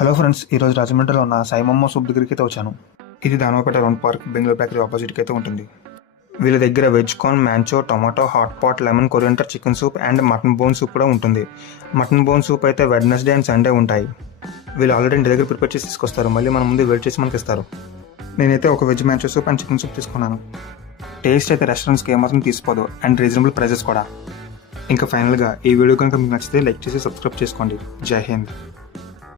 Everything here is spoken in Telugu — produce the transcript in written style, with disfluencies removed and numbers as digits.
హలో ఫ్రెండ్స్, ఈరోజు రాజమండ్రిలో ఉన్న సాయిమమ్మ సూప్ దగ్గరికి అయితే వచ్చాను. ఇది Danavaipeta round park Bengaluru bakery ఆపోజిట్కి అయితే ఉంటుంది. వీళ్ళ దగ్గర veg corn, manchow, tomato, hot pot, lemon, coriander chicken soup and mutton bone soup కూడా ఉంటుంది. మటన్ బోన్ సూప్ అయితే వెడ్నెస్డే అండ్ సండే ఉంటాయి. వీళ్ళు ఆల్రెడీ ఇంటి దగ్గర ప్రిపేర్ చేసి తీసుకొస్తారు, మళ్ళీ మన ముందు వెయిట్ చేసి మనకి ఇస్తారు. నేనైతే ఒక veg Manchow soup and chicken soup తీసుకున్నాను. టేస్ట్ అయితే రెస్టారెంట్స్కి ఏమాత్రం తీసుకోదు అండ్ రీజనబుల్ ప్రైజెస్ కూడా. ఇంకా ఫైనల్గా ఈ వీడియో కనుక మీకు నచ్చితే లైక్ చేసి సబ్స్క్రైబ్ చేసుకోండి. జై హింద్.